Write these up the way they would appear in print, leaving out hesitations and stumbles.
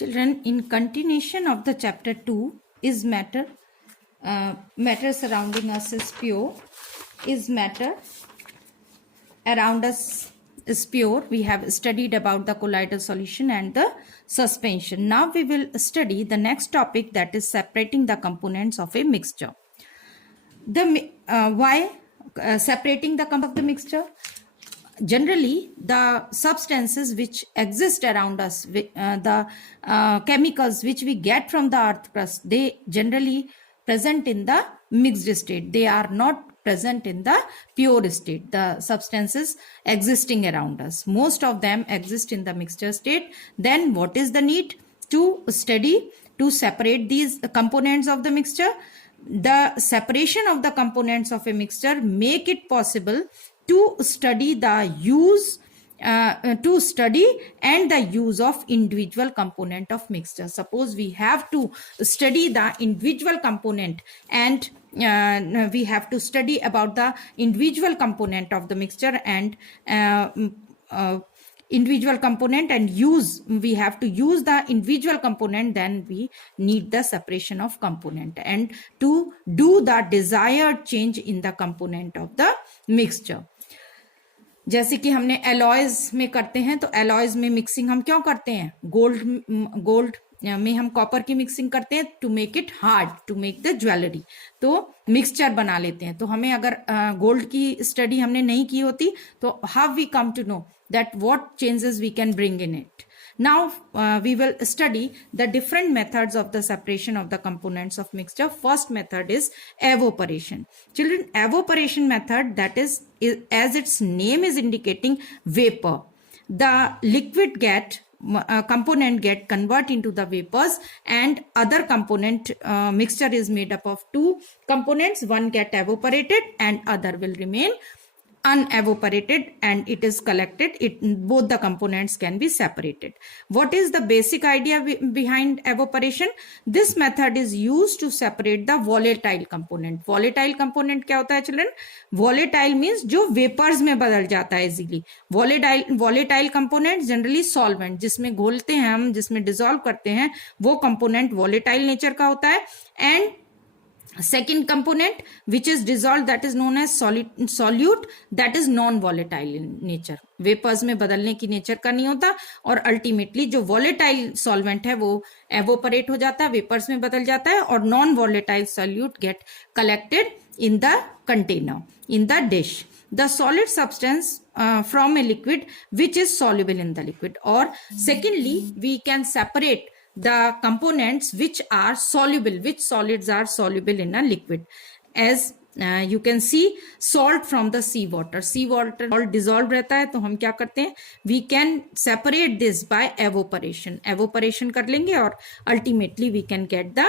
Children, in continuation of the chapter 2 is matter. Matter surrounding us is pure. Is matter around us is pure. We have studied about the colloidal solution and the suspension. Now we will study the next topic, that is separating the components of a mixture. Why separating the components of the mixture? Generally, the substances which exist around us, the chemicals which we get from the earth crust, they generally present in the mixed state. They are not present in the pure state. The substances existing around us, most of them exist in the mixture state. Then what is the need to study to separate these components of the mixture? The separation of the components of a mixture make it possible to study the use and the use of individual component of mixture. Suppose we have to study the individual component and we have to study about the individual component of the mixture and individual component and we have to use the individual component, then we need the separation of component and to do the desired change in the component of the mixture. जैसे कि हमने alloys में करते हैं, तो alloys में mixing हम क्यों करते हैं? गोल्ड में हम कॉपर की मिक्सिंग करते हैं to make it hard, to make the jewellery, तो मिक्सचर बना लेते हैं. तो हमें अगर गोल्ड की स्टडी हमने नहीं की होती तो how we come to know that what changes we can bring in it. Now we will study the different methods of the separation of the components of mixture. First method is evaporation. Children, evaporation method, that is as its name is indicating, vapor. The liquid component get convert into the vapors, and other component mixture is made up of two components. One get evaporated and other will remain unevaporated, and it is collected. Both the components can be separated. What is the basic idea behind evaporation? This method is used to separate the volatile component. Volatile component क्या होता है children? Volatile means जो vapors में बदल जाता है easily. Volatile component generally solvent, जिसमें घोलते हैं हम, जिसमें dissolve करते हैं, वो component volatile nature का होता है. And second component which is dissolved, that is known as solute, that is non-volatile in nature. Vapours में बदलने की नेचर का नहीं होता, और अल्टीमेटली जो वॉलेटाइल सॉल्वेंट है वो एवोपरेट हो जाता है, वेपर्स में बदल जाता है, और non volatile solute get collected in the container, in the dish. The solid substance from a liquid which is soluble in the liquid. Or secondly, we can separate the components which are soluble, which solids are soluble in a liquid. As you can see, salt from the sea water. Sea water all dissolved रहता है, तो हम क्या करते हैं? We can separate this by evaporation. Evaporation कर लेंगे और ultimately we can get the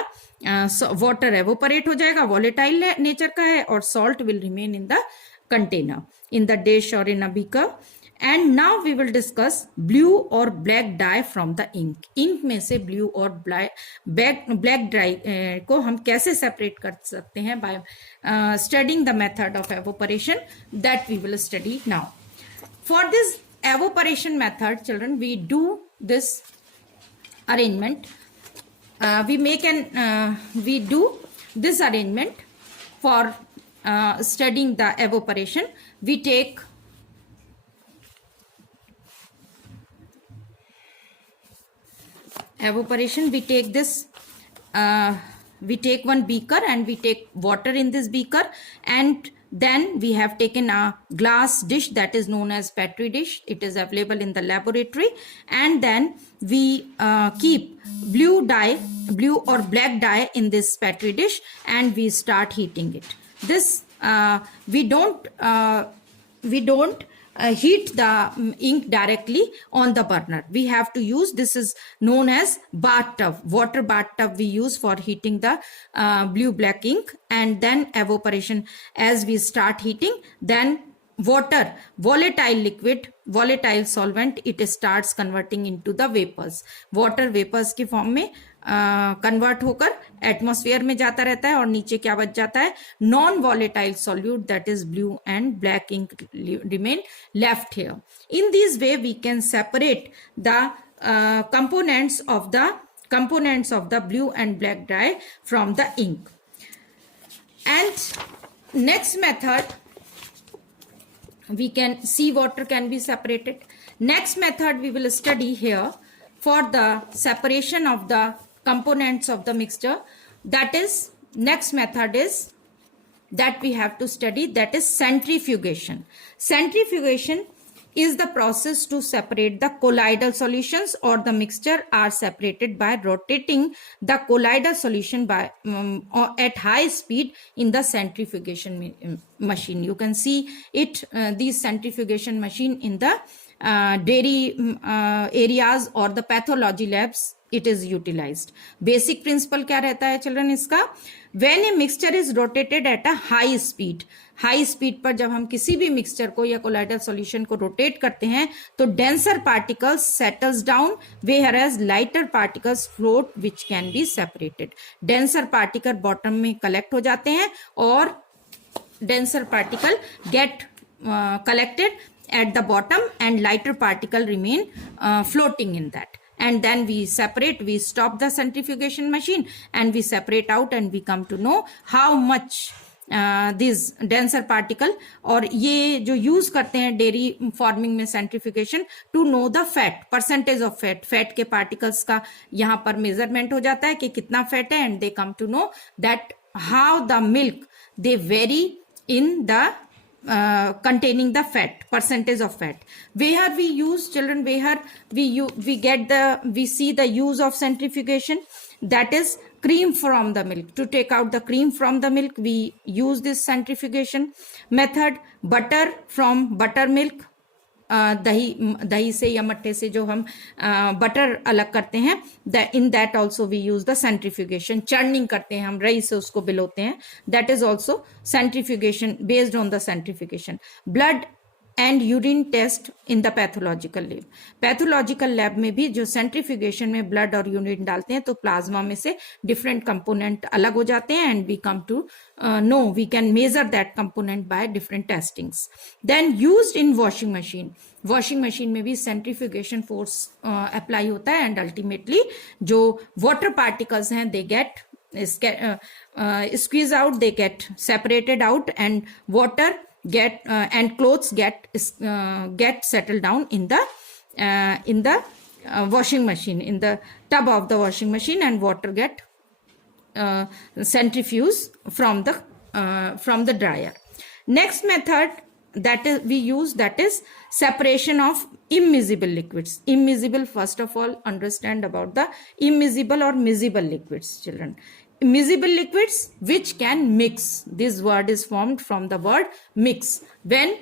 water evaporate हो जाएगा, volatile nature का है, और salt will remain in the container, in the dish or in a beaker. And now we will discuss blue or black dye from the ink. Ink में से blue और black dye को हम कैसे separate कर सकते हैं? By studying the method of evaporation that we will study now. For this evaporation method, children, we do this arrangement. We do this arrangement for studying the evaporation. We take evaporation, we take this, we take one beaker and we take water in this beaker, and then we have taken a glass dish that is known as petri dish. It is available in the laboratory, and then we keep blue or black dye in this petri dish, and we start heating it. This we don't heat the ink directly on the burner. We have to use, this is known as bathtub, water bathtub we use for heating the blue black ink. And then evaporation, as we start heating, then water, volatile liquid, volatile solvent, it starts converting into the vapors. Water vapors की form में convert होकर atmosphere में जाता रहता है, और नीचे क्या बच जाता है? Non volatile solute, that is blue and black ink remain left here. In this way we can separate the components of the blue and black dye from the ink. And next method, we can see water can be separated. Next method we will study here for the separation of the components of the mixture. That is, next method is that we have to study, that is centrifugation. Centrifugation is the process to separate the colloidal solutions, or the mixture are separated by rotating the colloidal solution by at high speed in the centrifugation machine. You can see it, these centrifugation machine in the dairy areas or the pathology labs it is utilized. Basic principle क्या रहता है children इसका? When a mixture is rotated at a high speed, high speed पर जब हम किसी भी mixture को या कोलाइडल सॉल्यूशन को रोटेट करते हैं तो denser particles settles down, whereas lighter particles float which can be separated. Denser particle bottom में कलेक्ट हो जाते हैं और denser particle get collected at the bottom and lighter particle remain floating in that. And then we separate, we stop the centrifugation machine and we separate out and we come to know how much this denser particle. और ये जो use करते हैं dairy farming में centrifugation to know the fat, percentage of fat, fat के particles का यहाँ पर मेजरमेंट हो जाता है कि कितना फैट है. And they come to know that how the milk they vary in the containing the fat, percentage of fat. Where we use, children, where we see the use of centrifugation, that is cream from the milk. To take out the cream from the milk, we use this centrifugation method. Butter from buttermilk, दही से या मट्ठे से जो हम butter अलग करते हैं, in that also we use the centrifugation. Churning करते हैं हम, रई से उसको बिलोते हैं, that is also centrifugation based on the centrifugation. Blood and urine test in the pathological lab. Pathological lab में भी जो सेंट्रीफ्यूगेशन में ब्लड और यूरिन डालते हैं तो प्लाज्मा में से डिफरेंट कंपोनेंट अलग हो जाते हैं and we come to know, we can measure that component by different testings. Then used in washing machine. Washing machine में भी सेंट्रीफ्यूगेशन फोर्स अप्लाई होता है एंड अल्टीमेटली जो वाटर पार्टिकल्स हैं they get squeeze out, they get separated out and water get and clothes get settled down in the washing machine, in the tub of the washing machine, and water get centrifuged from the dryer. Next method that is we use, that is separation of immiscible liquids. Immiscible, first of all, understand about the immiscible or miscible liquids, children. Miscible liquids which can mix. This word is formed from the word mix. When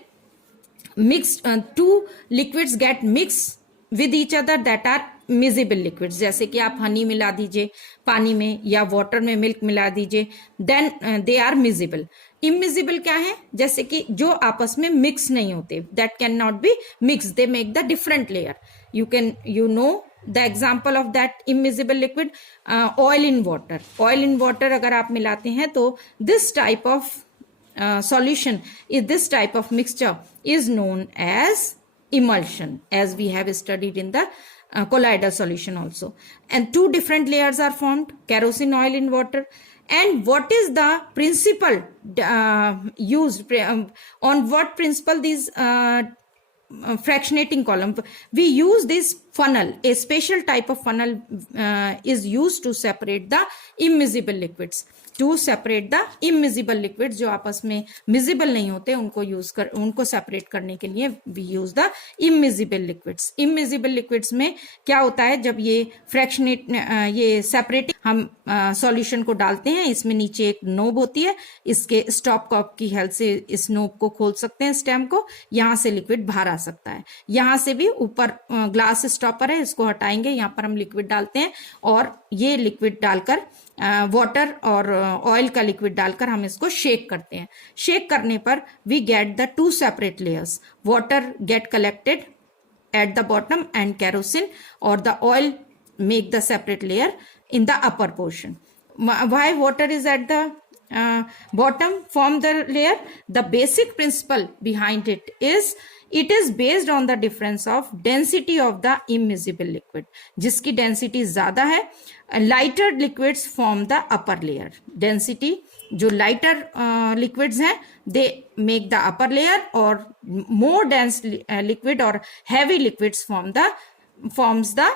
mixed two liquids get mixed with each other, that are miscible liquids. जैसे कि आप हनी मिला दीजिए पानी में या water में milk मिला दीजिए, then they are miscible. Immiscible क्या है? जैसे कि जो आपस में मिक्स नहीं होते, that cannot be mixed, they make the different layer. You know the example of that immiscible liquid, oil in water. Oil in water अगर आप मिलाते हैं तो this type of solution, this type of mixture is known as emulsion, as we have studied in the colloidal solution also. And two different layers are formed, kerosene oil in water. And what is the principle used, on what principle these fractionating column? We use this funnel, a special type of funnel is used to separate the immiscible liquids. To separate the immiscible liquids, जो आपस में miscible नहीं होते, उनको separate करने के लिए we use the immiscible liquids. Immiscible liquids में क्या होता है, जब ये separate हम solution को डालते हैं, इसमें नीचे एक नोब होती है, इसके स्टॉप कॉक की हेल्प से इस नोब को खोल सकते हैं, स्टेम को, यहाँ से लिक्विड बाहर आ सकता है. यहाँ से भी ऊपर ग्लास स्टॉपर है, इसको हटाएंगे, यहाँ पर हम लिक्विड डालते हैं और ये लिक्विड डालकर वाटर और ऑयल का लिक्विड डालकर हम इसको शेक करते हैं. शेक करने पर we get the two separate layers. Water get collected at the bottom and kerosene और the oil make the separate layer in the upper portion. Why water is at the bottom form the layer. The basic principle behind it is based on the difference of density of the immiscible liquid. जिसकी density ज़्यादा है, lighter liquids form the upper layer. Density जो lighter liquids हैं, they make the upper layer, or more dense liquid or heavy liquids forms the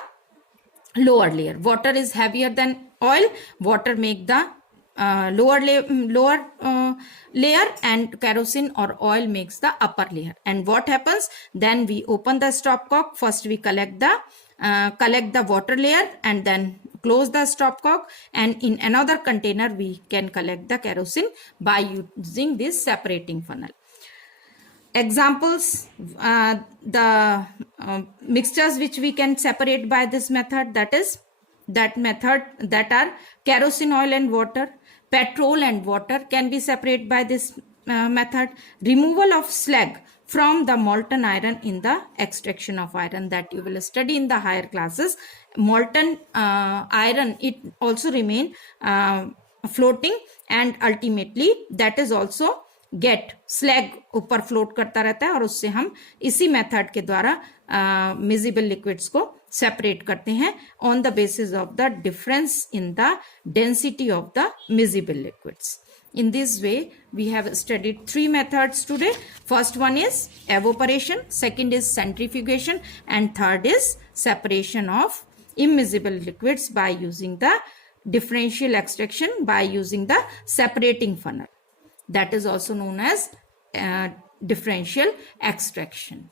lower layer. Water is heavier than oil. Water make the lower layer, and kerosene or oil makes the upper layer. And what happens then? We open the stopcock. First we collect the water layer and then close the stopcock, and in another container we can collect the kerosene by using this separating funnel. Examples, the mixtures which we can separate by this method, that are kerosene oil and water, petrol and water can be separated by this method. Removal of slag from the molten iron in the extraction of iron, that you will study in the higher classes. Molten iron, it also remain floating, and ultimately that is also get slag ऊपर float करता रहता है, और उससे हम इसी method के द्वारा मिजिबल लिक्विड्स को सेपरेट करते हैं on the basis of the difference in the density of the miscible liquids. In this way, we have studied 3 methods today. First one is evaporation, second is centrifugation, and third is separation of immiscible liquids by using the differential extraction, by using the separating funnel. That is also known as differential extraction.